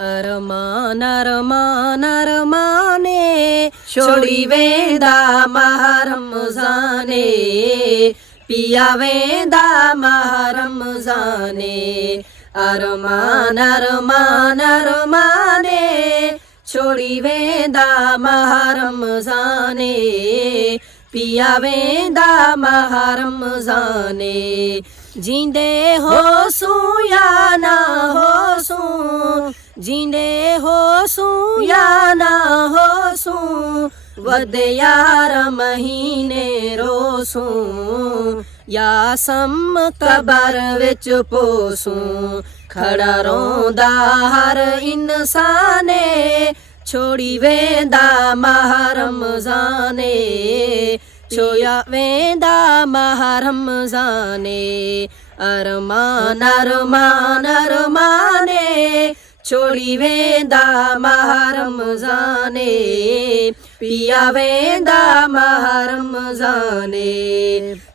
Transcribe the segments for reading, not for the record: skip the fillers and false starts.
अरमान अरमान अरमाने छोड़ी वेंदा माह रमज़ाने पिया वेंदा माह रमज़ाने अरमान अरमान अरमाने छोड़ी वेंदा माह रमज़ाने पिया वेंदा माह रमज़ाने जींदे हो सू या ना हो सू जींदे हो सू या ना हो सू वद यार महीने रोसू या सम कबर विच पोसू खड़ा रोंदा हर इंसाने छोड़ी वेंदा माह रमज़ाने छोया वेंदा माह रमज़ाने अरमान अरमान अरमाने छोड़ी वेंदा माह रमज़ाने पिया वेंदा माह रमज़ाने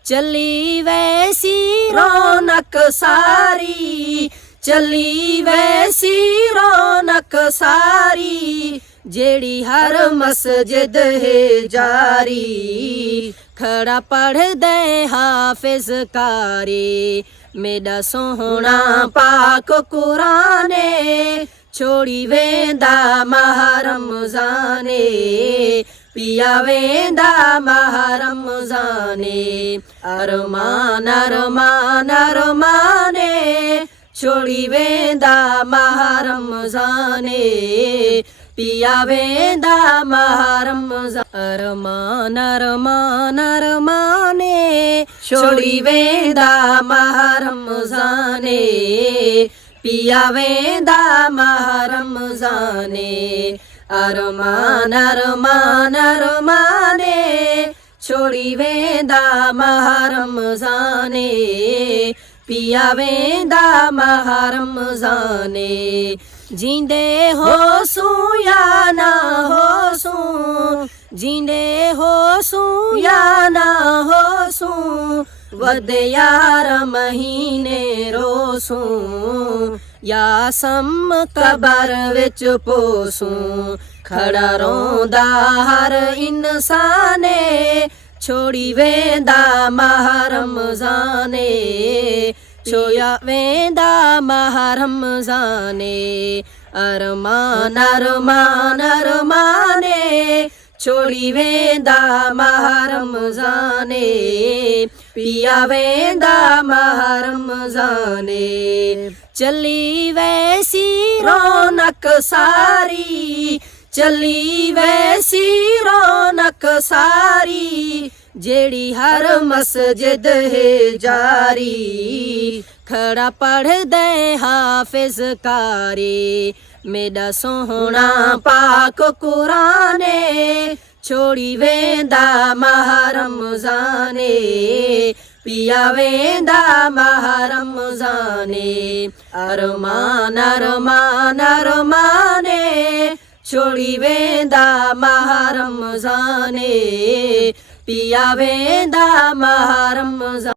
चली वैसी रौनक सारी चली वैसी रौनक सारी जेड़ी हर मस्जिद है जारी खड़ा पढ़ दे हाफिज कारी मेरा सोहना पाक कुराने छोड़ी वेंदा माह रमज़ाने पिया वेंदा माह रमज़ाने अरमान अरमान अरमाने छोड़ी वेंदा माह रमज़ाने पिया वेंदा माह रमज़ाने अरमान अरमान अरमाने छोड़ी वेंदा माह रमज़ाने पिया वेंदा माह रमज़ाने अरमान अरमान अरमाने छोड़ी वेंदा माह रमज़ाने पिया वेंदा माह रमज़ाने जींदे हो सू या ना हो सू जींदे हो सू या ना हो सू वद यार महीने रोसू या सम कबर विच पोसू खड़ा रोंदा हर इंसाने छोड़ी वेंदा माह रमज़ाने छोया वेंदा माह रमज़ाने अरमान अरमान अरमाने छोड़ी वेंदा माह रमज़ाने पिया वेंदा माह रमज़ाने चली वैसी रौनक सारी चली वैसी रौनक सारी जेड़ी हर मस्जिद है जारी खड़ा पढ़ दे हाफिज कारी मेरा सोहना पाक कुराने छोड़ी वेंदा माह रमज़ाने पिया वेंदा माह रमज़ाने अरमान अरमान अरमाने छोड़ी वेंदा माह रमज़ाने पिया वेंदा माह रमज़ाने।